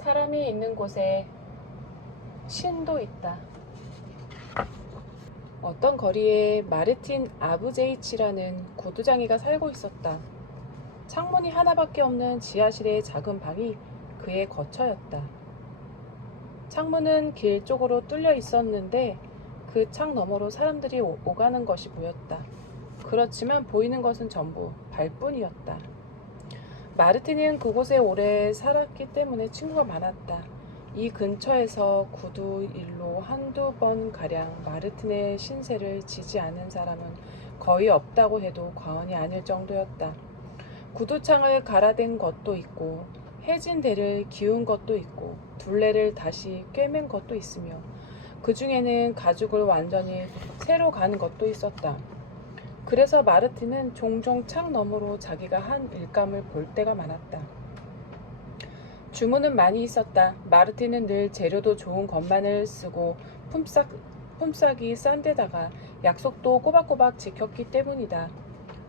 사람이 있는 곳에 신도 있다. 어떤 거리에 마르틴 아부제이치라는 구두장이가 살고 있었다. 창문이 하나밖에 없는 지하실의 작은 방이 그의 거처였다. 창문은 길 쪽으로 뚫려 있었는데 그 창 너머로 사람들이 오가는 것이 보였다. 그렇지만 보이는 것은 전부 발뿐이었다. 마르틴은 그곳에 오래 살았기 때문에 친구가 많았다. 이 근처에서 구두 일로 한두 번 가량 마르틴의 신세를 지지 않은 사람은 거의 없다고 해도 과언이 아닐 정도였다. 구두창을 갈아댄 것도 있고 해진 대를 기운 것도 있고 둘레를 다시 꿰맨 것도 있으며 그 중에는 가죽을 완전히 새로 가는 것도 있었다. 그래서 마르틴은 종종 창 너머로 자기가 한 일감을 볼 때가 많았다. 주문은 많이 있었다. 마르틴은 늘 재료도 좋은 것만을 쓰고 품삯이 싼 데다가 약속도 꼬박꼬박 지켰기 때문이다.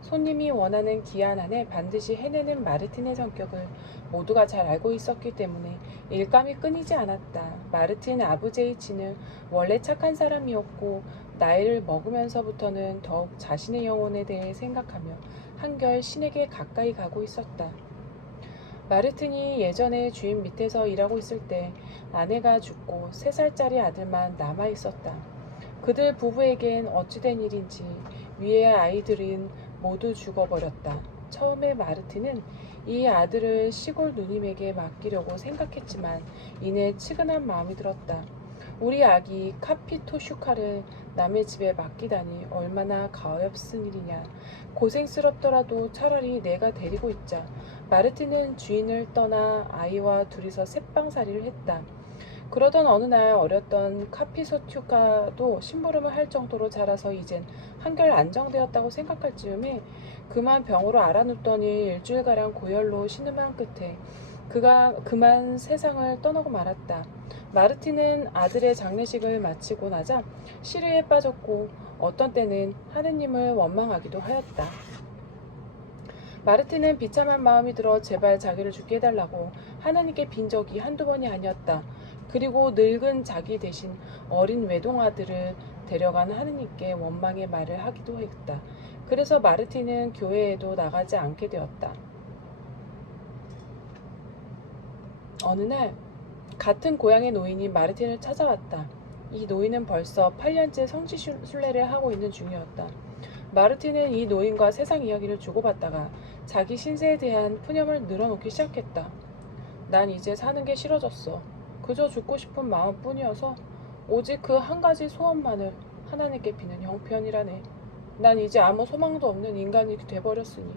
손님이 원하는 기한 안에 반드시 해내는 마르틴의 성격을 모두가 잘 알고 있었기 때문에 일감이 끊이지 않았다. 마르틴 아부제이치는 원래 착한 사람이었고 나이를 먹으면서부터는 더욱 자신의 영혼에 대해 생각하며 한결 신에게 가까이 가고 있었다. 마르틴이 예전에 주인 밑에서 일하고 있을 때 아내가 죽고 3살짜리 아들만 남아 있었다. 그들 부부에겐 어찌된 일인지 위의 아이들은 모두 죽어버렸다. 처음에 마르틴은 이 아들을 시골 누님에게 맡기려고 생각했지만 이내 측은한 마음이 들었다. 우리 아기 카피토슈카를 남의 집에 맡기다니 얼마나 가엾은 일이냐. 고생스럽더라도 차라리 내가 데리고 있자. 마르틴은 주인을 떠나 아이와 둘이서 새빵살이를 했다. 그러던 어느 날 어렸던 카피소튜카도 심부름을 할 정도로 자라서 이젠 한결 안정되었다고 생각할 즈음에 그만 병으로 앓아눕더니 일주일가량 고열로 신음한 끝에 그가 그만 세상을 떠나고 말았다. 마르틴은 아들의 장례식을 마치고 나자 시르에 빠졌고 어떤 때는 하느님을 원망하기도 하였다. 마르틴은 비참한 마음이 들어 제발 자기를 죽게 해달라고 하나님께 빈 적이 한두 번이 아니었다. 그리고 늙은 자기 대신 어린 외동아들을 데려간 하느님께 원망의 말을 하기도 했다. 그래서 마르틴은 교회에도 나가지 않게 되었다. 어느 날 같은 고향의 노인이 마르틴을 찾아왔다. 이 노인은 벌써 8년째 성지순례를 하고 있는 중이었다. 마르틴은 이 노인과 세상 이야기를 주고받다가 자기 신세에 대한 푸념을 늘어놓기 시작했다. 난 이제 사는 게 싫어졌어. 그저 죽고 싶은 마음뿐이어서 오직 그 한 가지 소원만을 하나님께 비는 형편이라네. 난 이제 아무 소망도 없는 인간이 돼버렸으니.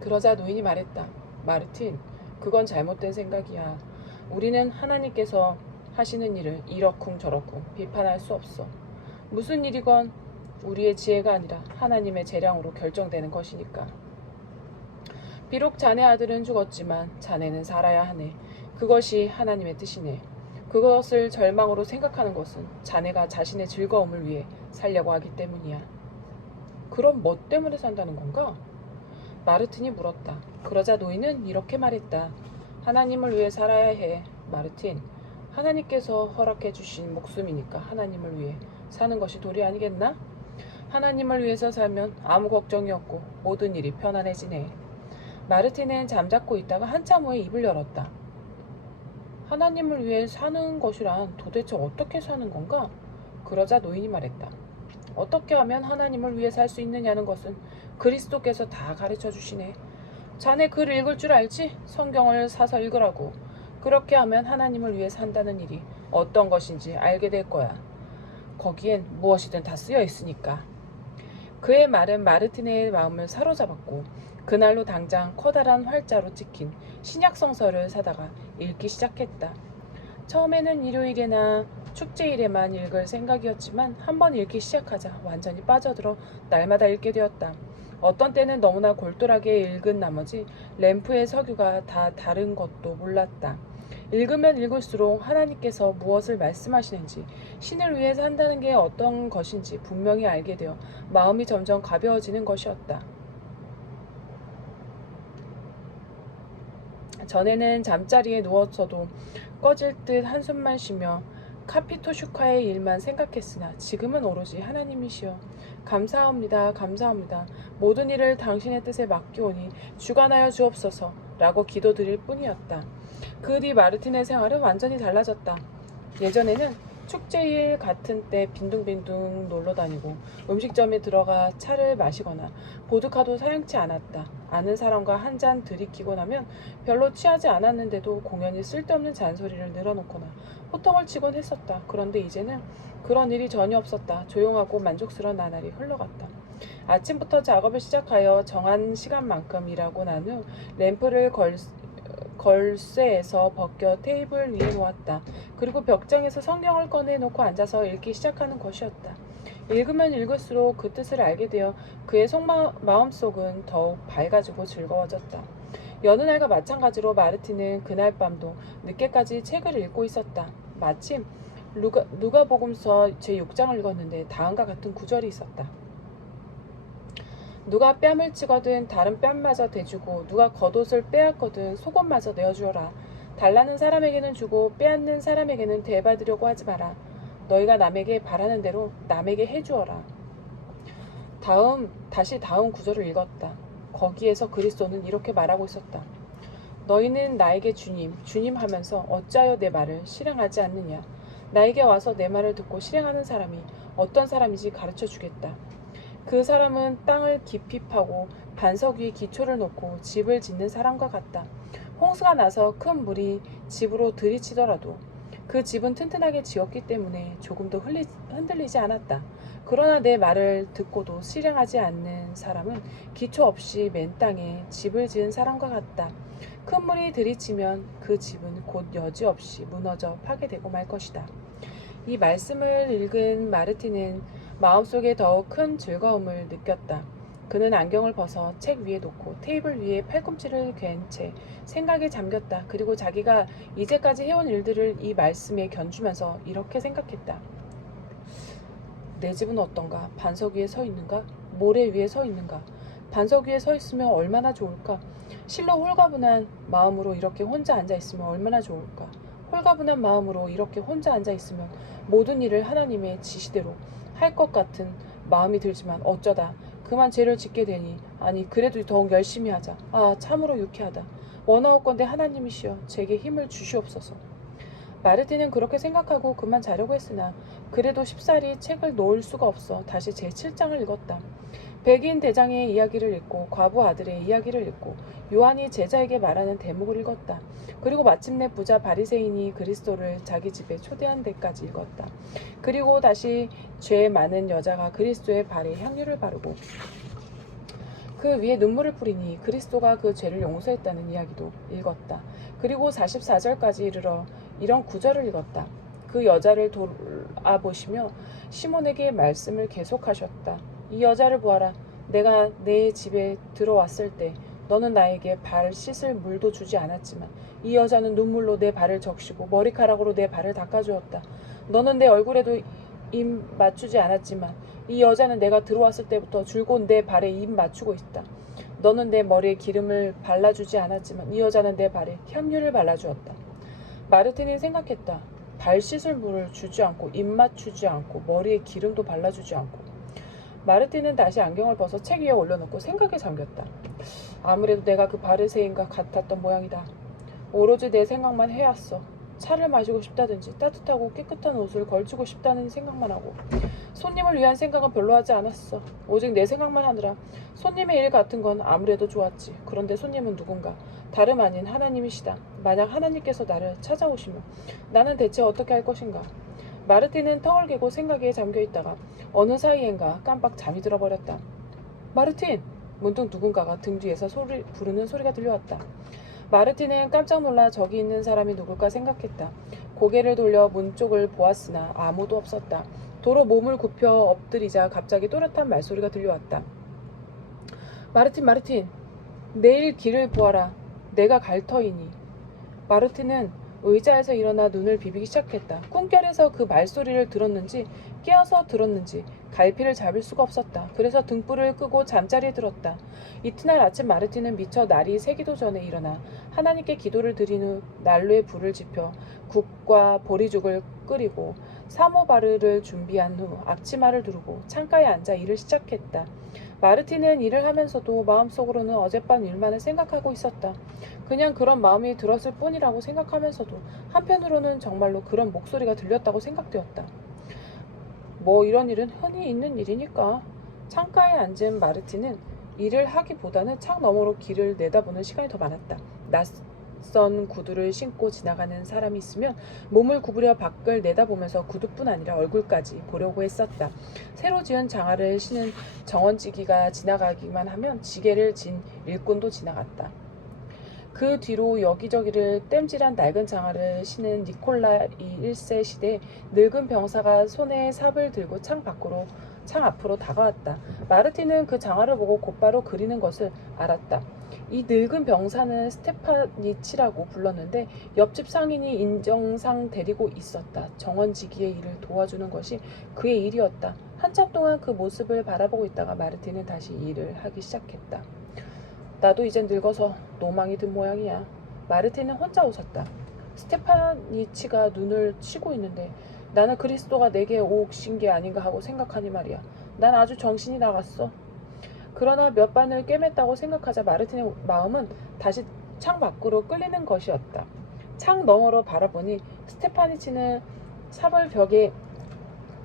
그러자 노인이 말했다. 마르틴, 그건 잘못된 생각이야. 우리는 하나님께서 하시는 일을 이러쿵저러쿵 비판할 수 없어. 무슨 일이건 우리의 지혜가 아니라 하나님의 재량으로 결정되는 것이니까. 비록 자네 아들은 죽었지만 자네는 살아야 하네. 그것이 하나님의 뜻이네. 그것을 절망으로 생각하는 것은 자네가 자신의 즐거움을 위해 살려고 하기 때문이야. 그럼 뭐 때문에 산다는 건가? 마르틴이 물었다. 그러자 노인은 이렇게 말했다. 하나님을 위해 살아야 해. 마르틴, 하나님께서 허락해 주신 목숨이니까 하나님을 위해 사는 것이 도리 아니겠나? 하나님을 위해서 살면 아무 걱정이 없고 모든 일이 편안해지네. 마르틴은 잠자코 있다가 한참 후에 입을 열었다. 하나님을 위해 사는 것이란 도대체 어떻게 사는 건가? 그러자 노인이 말했다. 어떻게 하면 하나님을 위해 살 수 있느냐는 것은 그리스도께서 다 가르쳐 주시네. 자네 글 읽을 줄 알지? 성경을 사서 읽으라고. 그렇게 하면 하나님을 위해 산다는 일이 어떤 것인지 알게 될 거야. 거기엔 무엇이든 다 쓰여 있으니까. 그의 말은 마르틴의 마음을 사로잡았고 그날로 당장 커다란 활자로 찍힌 신약성서를 사다가 읽기 시작했다. 처음에는 일요일이나 축제일에만 읽을 생각이었지만 한번 읽기 시작하자 완전히 빠져들어 날마다 읽게 되었다. 어떤 때는 너무나 골똘하게 읽은 나머지 램프의 석유가 다 다른 것도 몰랐다. 읽으면 읽을수록 하나님께서 무엇을 말씀하시는지, 신을 위해 산다는 게 어떤 것인지 분명히 알게 되어 마음이 점점 가벼워지는 것이었다. 전에는 잠자리에 누워서도 꺼질 듯 한숨만 쉬며 카피토슈카의 일만 생각했으나 지금은 오로지 하나님이시여 감사합니다. 감사합니다. 모든 일을 당신의 뜻에 맡기오니 주관하여 주옵소서 라고 기도드릴 뿐이었다. 그 뒤 마르틴의 생활은 완전히 달라졌다. 예전에는 축제일 같은 때 빈둥빈둥 놀러다니고 음식점에 들어가 차를 마시거나 보드카도 사용치 않았다. 아는 사람과 한 잔 들이키고 나면 별로 취하지 않았는데도 공연히 쓸데없는 잔소리를 늘어놓거나 호통을 치곤 했었다. 그런데 이제는 그런 일이 전혀 없었다. 조용하고 만족스러운 나날이 흘러갔다. 아침부터 작업을 시작하여 정한 시간만큼 일하고 난 후 램프를 걸쇠에서 벗겨 테이블 위에 놓았다. 그리고 벽장에서 성경을 꺼내놓고 앉아서 읽기 시작하는 것이었다. 읽으면 읽을수록 그 뜻을 알게 되어 그의 마음속은 더욱 밝아지고 즐거워졌다. 여느 날과 마찬가지로 마르틴은 그날 밤도 늦게까지 책을 읽고 있었다. 마침 누가복음서 제6장을 읽었는데 다음과 같은 구절이 있었다. 누가 뺨을 치거든 다른 뺨마저 대주고 누가 겉옷을 빼앗거든 속옷마저 내어주어라. 달라는 사람에게는 주고 빼앗는 사람에게는 되받으려고 하지 마라. 너희가 남에게 바라는 대로 남에게 해주어라. 다시 다음 구절을 읽었다. 거기에서 그리스도는 이렇게 말하고 있었다. 너희는 나에게 주님, 주님 하면서 어찌하여 내 말을 실행하지 않느냐. 나에게 와서 내 말을 듣고 실행하는 사람이 어떤 사람인지 가르쳐 주겠다. 그 사람은 땅을 깊이 파고 반석 위에 기초를 놓고 집을 짓는 사람과 같다. 홍수가 나서 큰 물이 집으로 들이치더라도 그 집은 튼튼하게 지었기 때문에 조금도 흔들리지 않았다. 그러나 내 말을 듣고도 실행하지 않는 사람은 기초 없이 맨 땅에 집을 지은 사람과 같다. 큰 물이 들이치면 그 집은 곧 여지없이 무너져 파괴되고 말 것이다. 이 말씀을 읽은 마르틴은 마음속에 더욱 큰 즐거움을 느꼈다. 그는 안경을 벗어 책 위에 놓고 테이블 위에 팔꿈치를 괜 채 생각에 잠겼다. 그리고 자기가 이제까지 해온 일들을 이 말씀에 견주면서 이렇게 생각했다. 내 집은 어떤가? 반석 위에 서 있는가? 모래 위에 서 있는가? 반석 위에 서 있으면 얼마나 좋을까? 실로 홀가분한 마음으로 이렇게 혼자 앉아 있으면 얼마나 좋을까? 홀가분한 마음으로 이렇게 혼자 앉아 있으면 모든 일을 하나님의 지시대로 할 것 같은 마음이 들지만 어쩌다 그만 죄를 짓게 되니 아니 그래도 더욱 열심히 하자. 아 참으로 유쾌하다. 원하옵건대 하나님이시여 제게 힘을 주시옵소서. 마르틴은 그렇게 생각하고 그만 자려고 했으나 그래도 쉽사리 책을 놓을 수가 없어 다시 제7장을 읽었다. 백인 대장의 이야기를 읽고 과부 아들의 이야기를 읽고 요한이 제자에게 말하는 대목을 읽었다. 그리고 마침내 부자 바리새인이 그리스도를 자기 집에 초대한 데까지 읽었다. 그리고 다시 죄 많은 여자가 그리스도의 발에 향유를 바르고 그 위에 눈물을 뿌리니 그리스도가 그 죄를 용서했다는 이야기도 읽었다. 그리고 44절까지 이르러 이런 구절을 읽었다. 그 여자를 돌아보시며 시몬에게 말씀을 계속하셨다. 이 여자를 보아라. 내가 내 집에 들어왔을 때 너는 나에게 발 씻을 물도 주지 않았지만 이 여자는 눈물로 내 발을 적시고 머리카락으로 내 발을 닦아주었다. 너는 내 얼굴에도 입 맞추지 않았지만 이 여자는 내가 들어왔을 때부터 줄곧 내 발에 입 맞추고 있다. 너는 내 머리에 기름을 발라주지 않았지만 이 여자는 내 발에 향유를 발라주었다. 마르틴이 생각했다. 발 씻을 물을 주지 않고 입 맞추지 않고 머리에 기름도 발라주지 않고. 마르틴은 다시 안경을 벗어 책 위에 올려놓고 생각에 잠겼다. 아무래도 내가 그 바리새인과 같았던 모양이다. 오로지 내 생각만 해왔어. 차를 마시고 싶다든지 따뜻하고 깨끗한 옷을 걸치고 싶다는 생각만 하고 손님을 위한 생각은 별로 하지 않았어. 오직 내 생각만 하느라 손님의 일 같은 건 아무래도 좋았지. 그런데 손님은 누군가 다름 아닌 하나님이시다. 만약 하나님께서 나를 찾아오시면 나는 대체 어떻게 할 것인가. 마르틴은 턱을 개고 생각에 잠겨있다가 어느 사이엔가 깜빡 잠이 들어버렸다. 마르틴! 문득 누군가가 등 뒤에서 부르는 소리가 들려왔다. 마르틴은 깜짝 놀라 저기 있는 사람이 누굴까 생각했다. 고개를 돌려 문 쪽을 보았으나 아무도 없었다. 도로 몸을 굽혀 엎드리자 갑자기 또렷한 말소리가 들려왔다. 마르틴, 내일 길을 보아라. 내가 갈 터이니. 마르틴은 의자에서 일어나 눈을 비비기 시작했다. 꿈결에서 그 말소리를 들었는지 깨어서 들었는지 갈피를 잡을 수가 없었다. 그래서 등불을 끄고 잠자리에 들었다. 이튿날 아침 마르틴은 미처 날이 새기도 전에 일어나 하나님께 기도를 드린 후 난로에 불을 지펴 국과 보리죽을 끓이고 사모바르를 준비한 후 앞치마를 두르고 창가에 앉아 일을 시작했다. 마르틴은 일을 하면서도 마음속으로는 어젯밤 일만을 생각하고 있었다. 그냥 그런 마음이 들었을 뿐이라고 생각하면서도 한편으로는 정말로 그런 목소리가 들렸다고 생각되었다. 뭐 이런 일은 흔히 있는 일이니까. 창가에 앉은 마르틴은 일을 하기보다는 창 너머로 길을 내다보는 시간이 더 많았다. 낯선 구두를 신고 지나가는 사람이 있으면 몸을 구부려 밖을 내다보면서 구두뿐 아니라 얼굴까지 보려고 했었다. 새로 지은 장화를 신은 정원지기가 지나가기만 하면 지게를 진 일꾼도 지나갔다. 그 뒤로 여기저기를 땜질한 낡은 장화를 신은 니콜라이 1세 시대 늙은 병사가 손에 삽을 들고 창 앞으로 다가왔다. 마르틴은 그 장화를 보고 곧바로 그리는 것을 알았다. 이 늙은 병사는 스테파니치라고 불렀는데 옆집 상인이 인정상 데리고 있었다. 정원지기의 일을 도와주는 것이 그의 일이었다. 한참 동안 그 모습을 바라보고 있다가 마르틴은 다시 일을 하기 시작했다. 나도 이젠 늙어서 노망이 든 모양이야. 마르틴은 혼자 웃었다. 스테파니치가 눈을 치고 있는데 나는 그리스도가 내게 오신 게 아닌가 하고 생각하니 말이야. 난 아주 정신이 나갔어. 그러나 몇 반을 꿰맸다고 생각하자 마르틴의 마음은 다시 창 밖으로 끌리는 것이었다. 창 너머로 바라보니 스테파니치는 삽을 벽에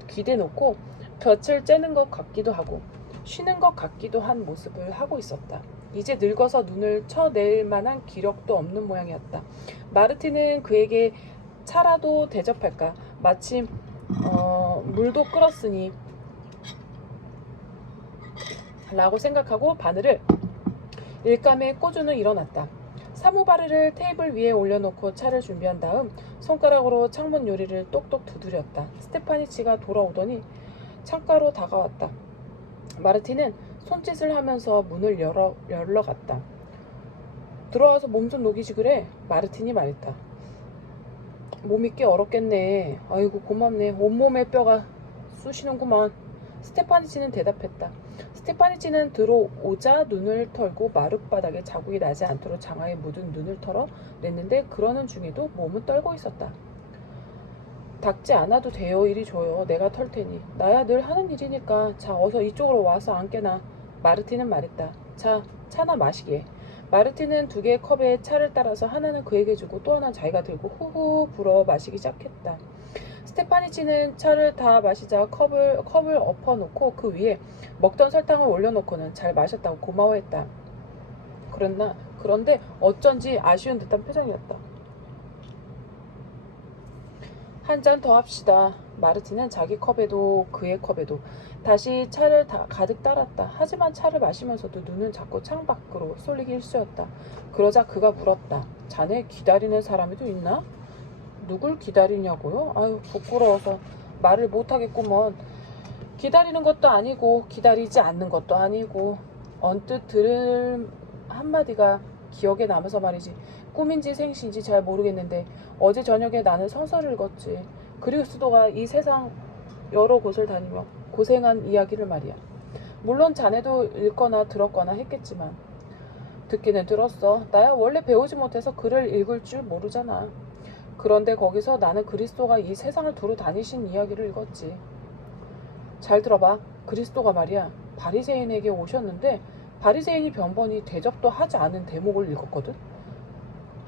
귀대놓고 볕을 쬐는 것 같기도 하고 쉬는 것 같기도 한 모습을 하고 있었다. 이제 늙어서 눈을 쳐낼 만한 기력도 없는 모양이었다. 마르틴은 그에게 차라도 대접할까? 마침 물도 끓었으니 라고 생각하고 바늘을 일감에 꽂고는 일어났다. 사모바르를 테이블 위에 올려놓고 차를 준비한 다음 손가락으로 창문 요리를 똑똑 두드렸다. 스테파니치가 돌아오더니 창가로 다가왔다. 마르틴은 손짓을 하면서 문을 열러 갔다. 들어와서 몸 좀 녹이지 그래? 마르틴이 말했다. 몸이 꽤 얼었겠네. 아이고 고맙네. 온몸에 뼈가 쑤시는구만. 스테파니치는 대답했다. 스테파니치는 들어오자 눈을 털고 마룻바닥에 자국이 나지 않도록 장화에 묻은 눈을 털어냈는데 그러는 중에도 몸은 떨고 있었다. 닦지 않아도 돼요. 이리 줘요. 내가 털 테니. 나야 늘 하는 일이니까. 자, 어서 이쪽으로 와서 앉게나. 마르틴은 말했다. 자, 차나 마시게. 마르틴은 2개의 컵에 차를 따라서 하나는 그에게 주고 또 하나는 자기가 들고 후후 불어 마시기 시작했다. 스테파니치는 차를 다 마시자 컵을 엎어놓고 그 위에 먹던 설탕을 올려놓고는 잘 마셨다고 고마워했다. 그런데 어쩐지 아쉬운 듯한 표정이었다. 한 잔 더 합시다. 마르틴은 자기 컵에도 그의 컵에도 다시 차를 가득 따랐다. 하지만 차를 마시면서도 눈은 자꾸 창밖으로 쏠리기 일쑤였다. 그러자 그가 물었다. 자네 기다리는 사람이 또 있나? 누굴 기다리냐고요? 아유 부끄러워서 말을 못하겠구먼. 기다리는 것도 아니고 기다리지 않는 것도 아니고 언뜻 들은 한마디가 기억에 남아서 말이지. 꿈인지 생시인지 잘 모르겠는데 어제 저녁에 나는 성서를 읽었지. 그리스도가 이 세상 여러 곳을 다니며 고생한 이야기를 말이야. 물론 자네도 읽거나 들었거나 했겠지만. 듣기는 들었어. 나야 원래 배우지 못해서 글을 읽을 줄 모르잖아. 그런데 거기서 나는 그리스도가 이 세상을 두루 다니신 이야기를 읽었지. 잘 들어봐. 그리스도가 말이야 바리새인에게 오셨는데 바리새인이 변번히 대접도 하지 않은 대목을 읽었거든.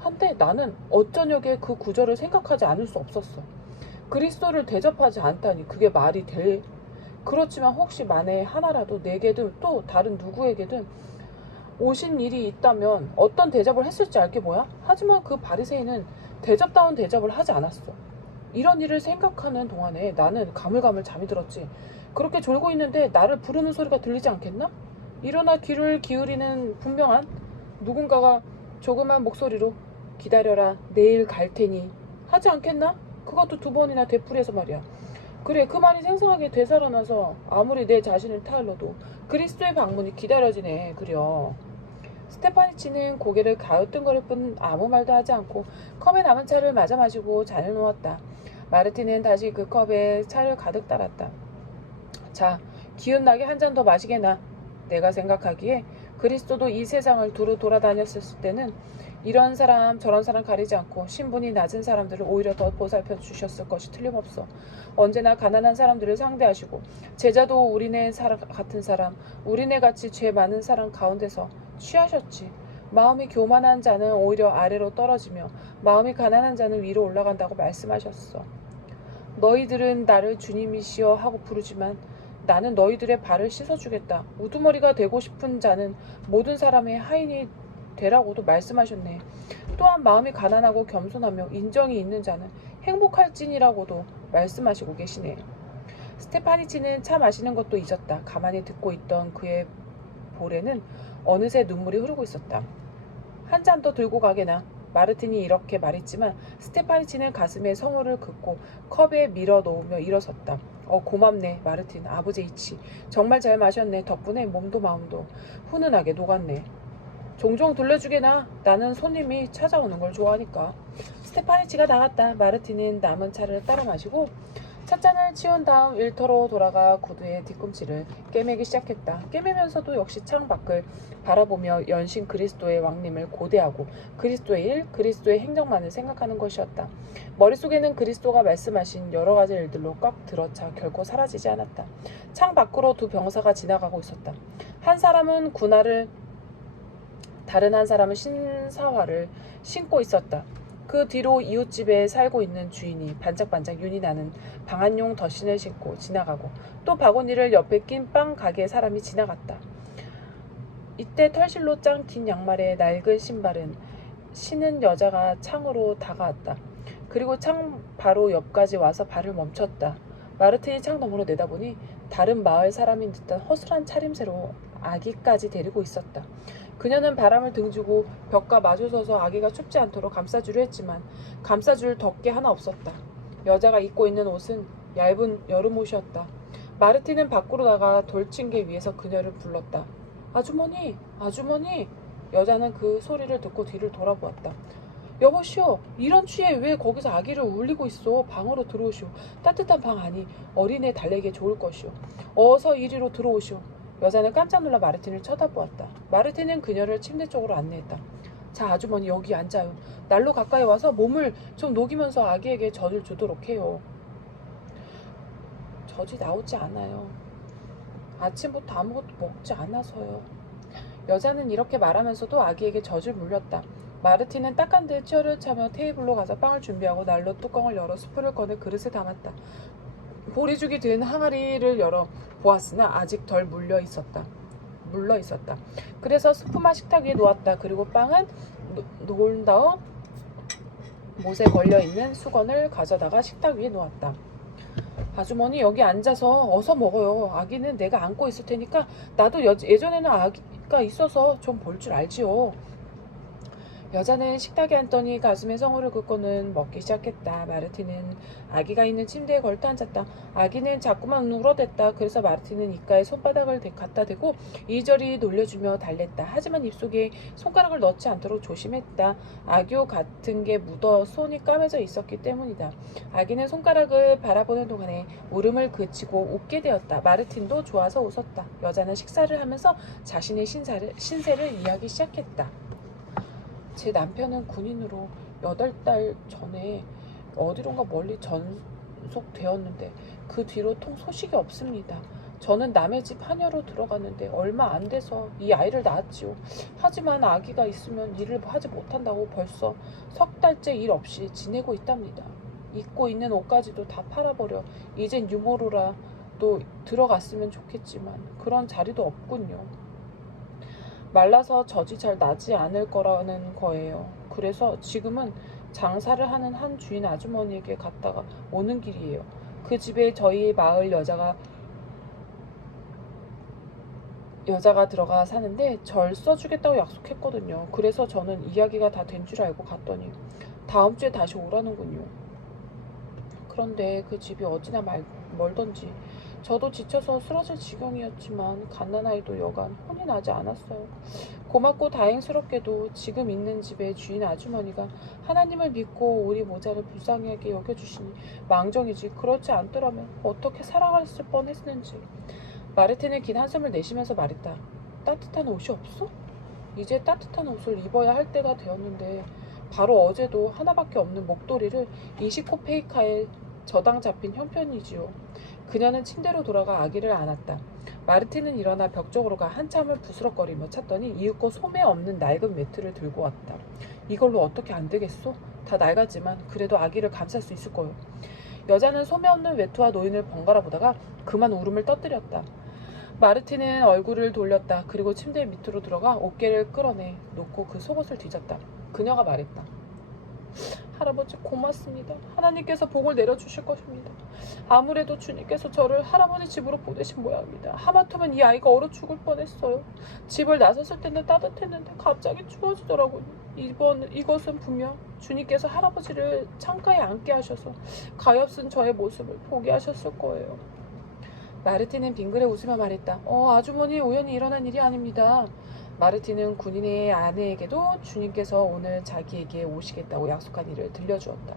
한데 나는 어쩌냐게 그 구절을 생각하지 않을 수 없었어. 그리스도를 대접하지 않다니 그게 말이 돼. 그렇지만 혹시 만에 하나라도 내게든 또 다른 누구에게든 오신 일이 있다면 어떤 대접을 했을지 알게 뭐야? 하지만 그 바리새인은 대접다운 대접을 하지 않았어. 이런 일을 생각하는 동안에 나는 가물가물 잠이 들었지. 그렇게 졸고 있는데 나를 부르는 소리가 들리지 않겠나? 일어나 귀를 기울이는 분명한 누군가가 조그만 목소리로 기다려라 내일 갈 테니 하지 않겠나? 그것도 2번이나 되풀이해서 말이야. 그래 그 말이 생생하게 되살아나서 아무리 내 자신을 타일러도 그리스도의 방문이 기다려지네. 그려. 스테파니치는 고개를 가으뚱거릴 뿐 아무 말도 하지 않고 컵에 남은 차를 마저 마시고 잔을 놓았다. 마르틴은 다시 그 컵에 차를 가득 따랐다. 자, 기운나게 한 잔 더 마시게나. 내가 생각하기에 그리스도도 이 세상을 두루 돌아다녔을 때는 이런 사람 저런 사람 가리지 않고 신분이 낮은 사람들을 오히려 더 보살펴 주셨을 것이 틀림없어. 언제나 가난한 사람들을 상대하시고 제자도 우리네 같은 사람, 우리네 같이 죄 많은 사람 가운데서 취하셨지. 마음이 교만한 자는 오히려 아래로 떨어지며 마음이 가난한 자는 위로 올라간다고 말씀하셨어. 너희들은 나를 주님이시여 하고 부르지만 나는 너희들의 발을 씻어주겠다. 우두머리가 되고 싶은 자는 모든 사람의 하인이 되라고도 말씀하셨네. 또한 마음이 가난하고 겸손하며 인정이 있는 자는 행복할지니라고도 말씀하시고 계시네. 스테파니치는 차 마시는 것도 잊었다. 가만히 듣고 있던 그의 볼에는 어느새 눈물이 흐르고 있었다. 한 잔 더 들고 가게나. 마르틴이 이렇게 말했지만 스테파니치는 가슴에 성호를 긋고 컵에 밀어 놓으며 일어섰다. 고맙네 마르틴. 아버지 이치 정말 잘 마셨네. 덕분에 몸도 마음도 훈훈하게 녹았네. 종종 돌려주게나. 나는 손님이 찾아오는 걸 좋아하니까. 스테파니치가 나갔다. 마르틴은 남은 차를 따라 마시고 찻잔을 치운 다음 일터로 돌아가 구두의 뒤꿈치를 꿰매기 시작했다. 꿰매면서도 역시 창 밖을 바라보며 연신 그리스도의 왕님을 고대하고 그리스도의 일, 그리스도의 행정만을 생각하는 것이었다. 머릿속에는 그리스도가 말씀하신 여러 가지 일들로 꽉 들어차 결코 사라지지 않았다. 창 밖으로 두 병사가 지나가고 있었다. 한 사람은 군화를, 다른 한 사람은 신사화를 신고 있었다. 그 뒤로 이웃집에 살고 있는 주인이 반짝반짝 윤이 나는 방한용 덧신을 신고 지나가고 또 바구니를 옆에 낀 빵 가게 사람이 지나갔다. 이때 털실로 짱 긴 양말에 낡은 신발은 신은 여자가 창으로 다가왔다. 그리고 창 바로 옆까지 와서 발을 멈췄다. 마르틴이 창 너머로 내다보니 다른 마을 사람인 듯한 허술한 차림새로 아기까지 데리고 있었다. 그녀는 바람을 등지고 벽과 마주서서 아기가 춥지 않도록 감싸주려 했지만 감싸줄 덮개 하나 없었다. 여자가 입고 있는 옷은 얇은 여름옷이었다. 마르틴은 밖으로 나가 돌층계 위에서 그녀를 불렀다. 아주머니, 아주머니. 여자는 그 소리를 듣고 뒤를 돌아보았다. 여보시오, 이런 취에 왜 거기서 아기를 울리고 있어? 방으로 들어오시오. 따뜻한 방 안이 어린애 달래기에 좋을 것이오. 어서 이리로 들어오시오. 여자는 깜짝 놀라 마르틴을 쳐다보았다. 마르틴은 그녀를 침대 쪽으로 안내했다. 자, 아주머니 여기 앉아요. 난로 가까이 와서 몸을 좀 녹이면서 아기에게 젖을 주도록 해요. 젖이 나오지 않아요. 아침부터 아무것도 먹지 않아서요. 여자는 이렇게 말하면서도 아기에게 젖을 물렸다. 마르틴은 딱한 듯 치어를 차며 테이블로 가서 빵을 준비하고 난로 뚜껑을 열어 수프를 꺼내 그릇에 담았다. 보리죽이 든 항아리를 열어 보았으나 아직 덜 물러 있었다. 그래서 스프만 식탁 위에 놓았다. 그리고 빵은 놓은 다음 못에 걸려있는 수건을 가져다가 식탁 위에 놓았다. 아주머니 여기 앉아서 어서 먹어요. 아기는 내가 안고 있을 테니까. 나도 예전에는 아기가 있어서 좀 볼 줄 알지요. 여자는 식탁에 앉더니 가슴에 성호를 긋고는 먹기 시작했다. 마르틴은 아기가 있는 침대에 걸터 앉았다. 아기는 자꾸만 울어댔다. 그래서 마르틴은 입가에 손바닥을 갖다 대고 이리저리 놀려주며 달랬다. 하지만 입속에 손가락을 넣지 않도록 조심했다. 악교 같은 게 묻어 손이 까매져 있었기 때문이다. 아기는 손가락을 바라보는 동안에 울음을 그치고 웃게 되었다. 마르틴도 좋아서 웃었다. 여자는 식사를 하면서 자신의 신세를 이야기 시작했다. 제 남편은 군인으로 8달 전에 어디론가 멀리 전속되었는데 그 뒤로 통 소식이 없습니다. 저는 남의 집 하녀로 들어갔는데 얼마 안 돼서 이 아이를 낳았지요. 하지만 아기가 있으면 일을 하지 못한다고 벌써 석 달째 일 없이 지내고 있답니다. 입고 있는 옷까지도 다 팔아버려 이젠 유모로라도 들어갔으면 좋겠지만 그런 자리도 없군요. 말라서 젖이 잘 나지 않을 거라는 거예요. 그래서 지금은 장사를 하는 한 주인 아주머니에게 갔다가 오는 길이에요. 그 집에 저희 마을 여자가 들어가 사는데 절 써주겠다고 약속했거든요. 그래서 저는 이야기가 다 된 줄 알고 갔더니 다음 주에 다시 오라는군요. 그런데 그 집이 어디나 멀던지 저도 지쳐서 쓰러질 지경이었지만 갓난아이도 여간 혼이 나지 않았어요. 고맙고 다행스럽게도 지금 있는 집의 주인 아주머니가 하나님을 믿고 우리 모자를 불쌍하게 여겨주시니 망정이지 그렇지 않더라면 어떻게 살아갔을 뻔했는지. 마르틴은 긴 한숨을 내쉬면서 말했다. 따뜻한 옷이 없어? 이제 따뜻한 옷을 입어야 할 때가 되었는데 바로 어제도 하나밖에 없는 목도리를 이시코페이카에 저당 잡힌 형편이지요. 그녀는 침대로 돌아가 아기를 안았다. 마르틴은 일어나 벽 쪽으로 가 한참을 부스럭거리며 찾더니 이윽고 소매 없는 낡은 매트를 들고 왔다. 이걸로 어떻게 안 되겠소? 다 낡았지만 그래도 아기를 감쌀 수 있을 거요. 여자는 소매 없는 외투와 노인을 번갈아 보다가 그만 울음을 터뜨렸다. 마르틴은 얼굴을 돌렸다. 그리고 침대 밑으로 들어가 어깨를 끌어내 놓고 그 속옷을 뒤졌다. 그녀가 말했다. 할아버지 고맙습니다. 하나님께서 복을 내려주실 것입니다. 아무래도 주님께서 저를 할아버지 집으로 보내신 모양입니다. 하마터면 이 아이가 얼어 죽을 뻔했어요. 집을 나섰을 때는 따뜻했는데 갑자기 추워지더라고요. 이것은 분명 주님께서 할아버지를 창가에 앉게 하셔서 가엾은 저의 모습을 보게 하셨을 거예요. 마르틴은 빙그레 웃으며 말했다. 아주머니 우연히 일어난 일이 아닙니다. 마르틴은 군인의 아내에게도 주님께서 오늘 자기에게 오시겠다고 약속한 일을 들려주었다.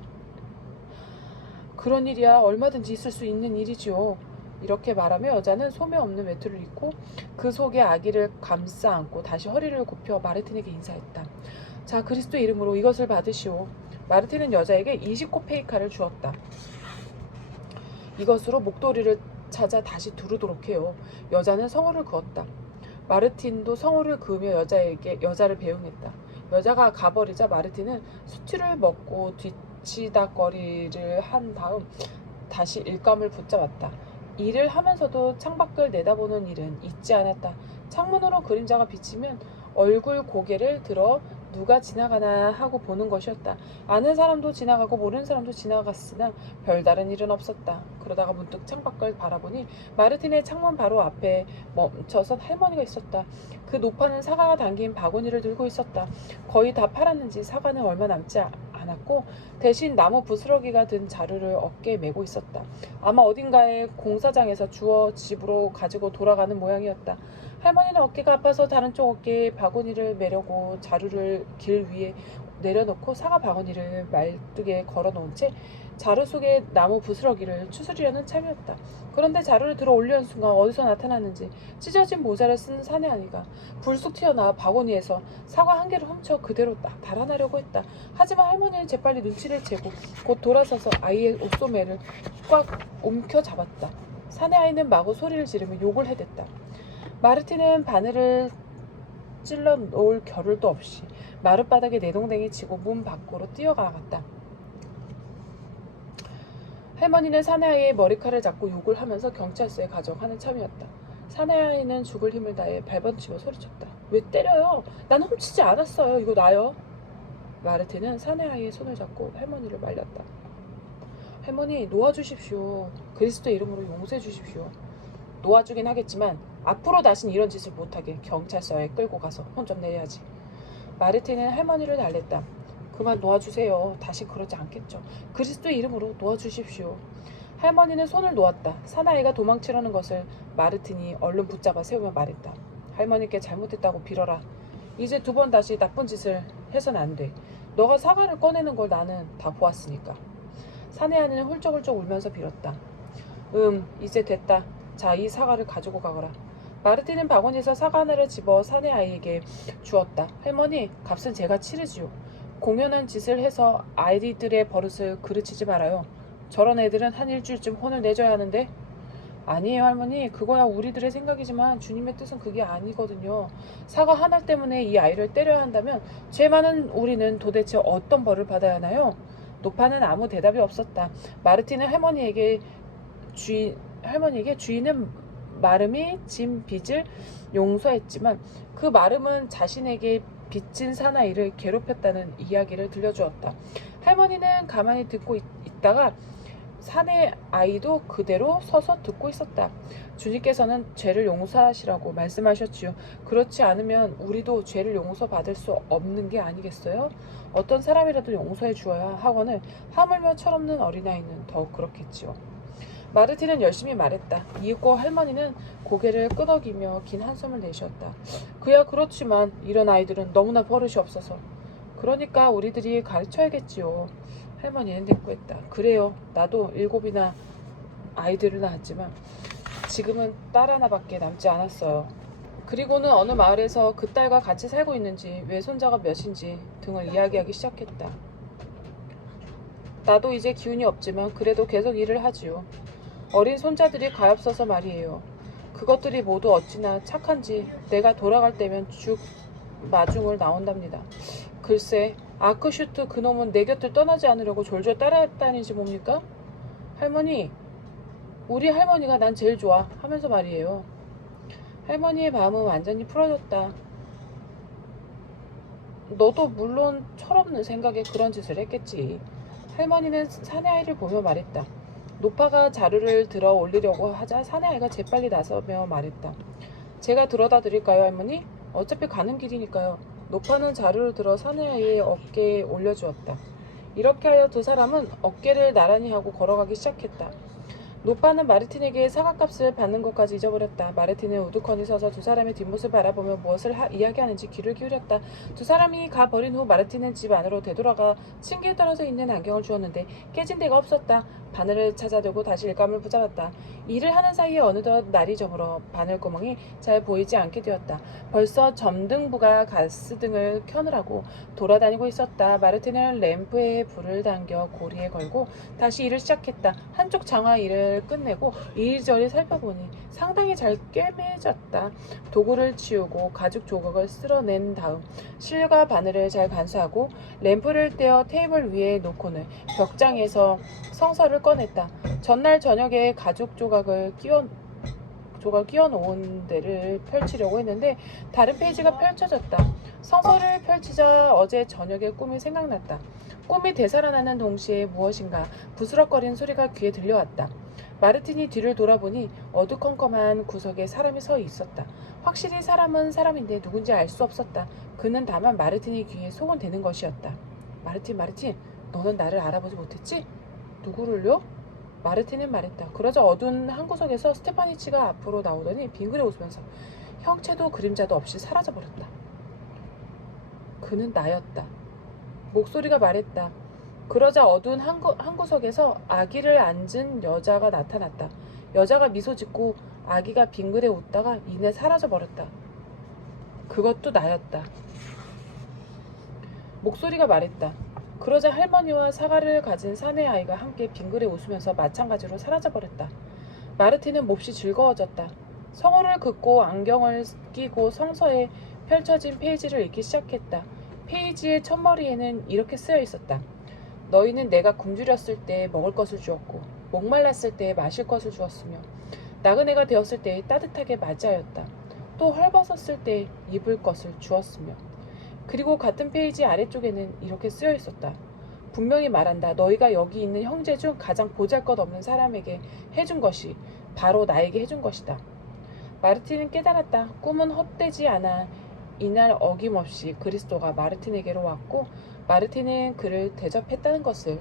그런 일이야 얼마든지 있을 수 있는 일이지요. 이렇게 말하며 여자는 소매 없는 외투를 입고 그 속에 아기를 감싸 안고 다시 허리를 굽혀 마르틴에게 인사했다. 자, 그리스도의 이름으로 이것을 받으시오. 마르틴은 여자에게 20코페이카를 주었다. 이것으로 목도리를 찾아 다시 두르도록 해요. 여자는 성호를 그었다. 마르틴도 성호를 그으며 여자를 배웅했다. 여자가 가버리자 마르틴은 수치를 먹고 뒤치다거리를 한 다음 다시 일감을 붙잡았다. 일을 하면서도 창밖을 내다보는 일은 잊지 않았다. 창문으로 그림자가 비치면 얼굴 고개를 들어 누가 지나가나 하고 보는 것이었다. 아는 사람도 지나가고 모르는 사람도 지나갔으나 별다른 일은 없었다. 그러다가 문득 창밖을 바라보니 마르틴의 창문 바로 앞에 멈춰선 할머니가 있었다. 그 노파는 사과가 담긴 바구니를 들고 있었다. 거의 다 팔았는지 사과는 얼마 남지 않았고 대신 나무 부스러기가 든 자루를 어깨에 메고 있었다. 아마 어딘가에 공사장에서 주워 집으로 가지고 돌아가는 모양이었다. 할머니는 어깨가 아파서 다른 쪽 어깨에 바구니를 메려고 자루를 길 위에 내려놓고 사과 바구니를 말뚝에 걸어놓은 채 자루 속에 나무 부스러기를 추스리려는 참이었다. 그런데 자루를 들어 올리는 순간 어디서 나타났는지 찢어진 모자를 쓴 사내 아이가 불쑥 튀어나와 바구니에서 사과 한 개를 훔쳐 그대로 딱 달아나려고 했다. 하지만 할머니는 재빨리 눈치를 채고 곧 돌아서서 아이의 옷소매를 꽉 움켜잡았다. 사내 아이는 마구 소리를 지르며 욕을 해댔다. 마르틴은 바늘을 찔러 놓을 겨를도 없이 마룻바닥에 내동댕이 치고 문 밖으로 뛰어나갔다. 할머니는 사내아이의 머리칼을 잡고 욕을 하면서 경찰서에 가져가는 참이었다. 사내아이는 죽을 힘을 다해 발버둥치며 소리쳤다. 왜 때려요? 난 훔치지 않았어요. 이거 나요. 마르틴은 사내아이의 손을 잡고 할머니를 말렸다. 할머니 놓아주십시오. 그리스도 이름으로 용서해 주십시오. 놓아주긴 하겠지만 앞으로 다신 이런 짓을 못하게 경찰서에 끌고 가서 혼 좀 내야지. 마르틴은 할머니를 달랬다. 그만 놓아주세요. 다시 그러지 않겠죠. 그리스도의 이름으로 놓아주십시오. 할머니는 손을 놓았다. 사나이가 도망치려는 것을 마르틴이 얼른 붙잡아 세우며 말했다. 할머니께 잘못했다고 빌어라. 이제 두 번 다시 나쁜 짓을 해선 안 돼. 너가 사과를 꺼내는 걸 나는 다 보았으니까. 사내아이는 훌쩍훌쩍 울면서 빌었다. 이제 됐다. 자, 이 사과를 가지고 가거라. 마르틴은 바구니에서 사과 하나를 집어 사내 아이에게 주었다. 할머니, 값은 제가 치르지요. 공연한 짓을 해서 아이들의 버릇을 그르치지 말아요. 저런 애들은 한 일주일쯤 혼을 내줘야 하는데. 아니에요 할머니, 그거야 우리들의 생각이지만 주님의 뜻은 그게 아니거든요. 사과 하나 때문에 이 아이를 때려야 한다면 죄 많은 우리는 도대체 어떤 벌을 받아야 하나요? 노파는 아무 대답이 없었다. 마르틴은 할머니에게 주인은 마름이 진 빚을 용서했지만 그 마름은 자신에게 빚진 사나이를 괴롭혔다는 이야기를 들려주었다. 할머니는 가만히 듣고 있다가 사내 아이도 그대로 서서 듣고 있었다. 주님께서는 죄를 용서하시라고 말씀하셨지요. 그렇지 않으면 우리도 죄를 용서받을 수 없는 게 아니겠어요? 어떤 사람이라도 용서해 주어야 하거늘 하물며 철없는 어린아이는 더욱 그렇겠지요. 마르틴은 열심히 말했다. 이윽고 할머니는 고개를 끄덕이며 긴 한숨을 내쉬었다. 그야 그렇지만 이런 아이들은 너무나 버릇이 없어서. 그러니까 우리들이 가르쳐야겠지요. 할머니는 대꾸했다. 그래요. 나도 7이나 아이들을 낳았지만 지금은 딸 하나밖에 남지 않았어요. 그리고는 어느 마을에서 그 딸과 같이 살고 있는지, 외손자가 몇인지 등을 이야기하기 시작했다. 나도 이제 기운이 없지만 그래도 계속 일을 하지요. 어린 손자들이 가엾어서 말이에요. 그것들이 모두 어찌나 착한지 내가 돌아갈 때면 죽 마중을 나온답니다. 글쎄, 아크슈트 그놈은 내 곁을 떠나지 않으려고 졸졸 따라다니지 뭡니까? 할머니, 우리 할머니가 난 제일 좋아 하면서 말이에요. 할머니의 마음은 완전히 풀어졌다. 너도 물론 철없는 생각에 그런 짓을 했겠지. 할머니는 사내아이를 보며 말했다. 노파가 자루를 들어 올리려고 하자 사내아이가 재빨리 나서며 말했다. 제가 들어다 드릴까요, 할머니? 어차피 가는 길이니까요. 노파는 자루를 들어 사내아이의 어깨에 올려주었다. 이렇게 하여 두 사람은 어깨를 나란히 하고 걸어가기 시작했다. 노파는 마르틴에게 사과값을 받는 것까지 잊어버렸다. 마르틴은 우두커니 서서 두 사람의 뒷모습을 바라보며 무엇을 이야기하는지 귀를 기울였다. 두 사람이 가버린 후 마르틴은 집 안으로 되돌아가 층계에 떨어져 있는 안경을 주었는데 깨진 데가 없었다. 바늘을 찾아들고 다시 일감을 붙잡았다. 일을 하는 사이에 어느덧 날이 저물어 바늘구멍이 잘 보이지 않게 되었다. 벌써 점등부가 가스등을 켜느라고 돌아다니고 있었다. 마르틴은 램프에 불을 당겨 고리에 걸고 다시 일을 시작했다. 한쪽 장화 일을 끝내고 이리저리 살펴보니 상당히 잘 꿰매졌다. 도구를 치우고 가죽 조각을 쓸어낸 다음 실과 바늘을 잘 간수하고 램프를 떼어 테이블 위에 놓고는 벽장에서 성서를 꺼냈다. 전날 저녁에 가죽 조각을 끼워 놓은 데를 펼치려고 했는데 다른 페이지가 펼쳐졌다. 성서를 펼치자 어제 저녁의 꿈이 생각났다. 꿈이 되살아나는 동시에 무엇인가 부스럭거리는 소리가 귀에 들려왔다. 마르틴이 뒤를 돌아보니 어두컴컴한 구석에 사람이 서 있었다. 확실히 사람은 사람인데 누군지 알 수 없었다. 그는 다만 마르틴의 귀에 속은 되는 것이었다. 마르틴, 너는 나를 알아보지 못했지? 누구를요? 마르틴은 말했다. 그러자 어두운 한 구석에서 스테파니치가 앞으로 나오더니 빙그레 웃으면서 형체도 그림자도 없이 사라져버렸다. 그는 나였다. 목소리가 말했다. 그러자 어두운 한 구석에서 아기를 안은 여자가 나타났다. 여자가 미소 짓고 아기가 빙그레 웃다가 이내 사라져버렸다. 그것도 나였다. 목소리가 말했다. 그러자 할머니와 사과를 가진 사내 아이가 함께 빙그레 웃으면서 마찬가지로 사라져버렸다. 마르틴은 몹시 즐거워졌다. 성호를 긋고 안경을 끼고 성서에 펼쳐진 페이지를 읽기 시작했다. 페이지의 첫머리에는 이렇게 쓰여 있었다. 너희는 내가 굶주렸을 때 먹을 것을 주었고 목말랐을 때 마실 것을 주었으며 나그네가 되었을 때 따뜻하게 맞이하였다. 또 헐벗었을 때 입을 것을 주었으며 그리고 같은 페이지 아래쪽에는 이렇게 쓰여 있었다. 분명히 말한다. 너희가 여기 있는 형제 중 가장 보잘것없는 사람에게 해준 것이 바로 나에게 해준 것이다. 마르틴은 깨달았다. 꿈은 헛되지 않아 이날 어김없이 그리스도가 마르틴에게로 왔고 마르틴은 그를 대접했다는 것을.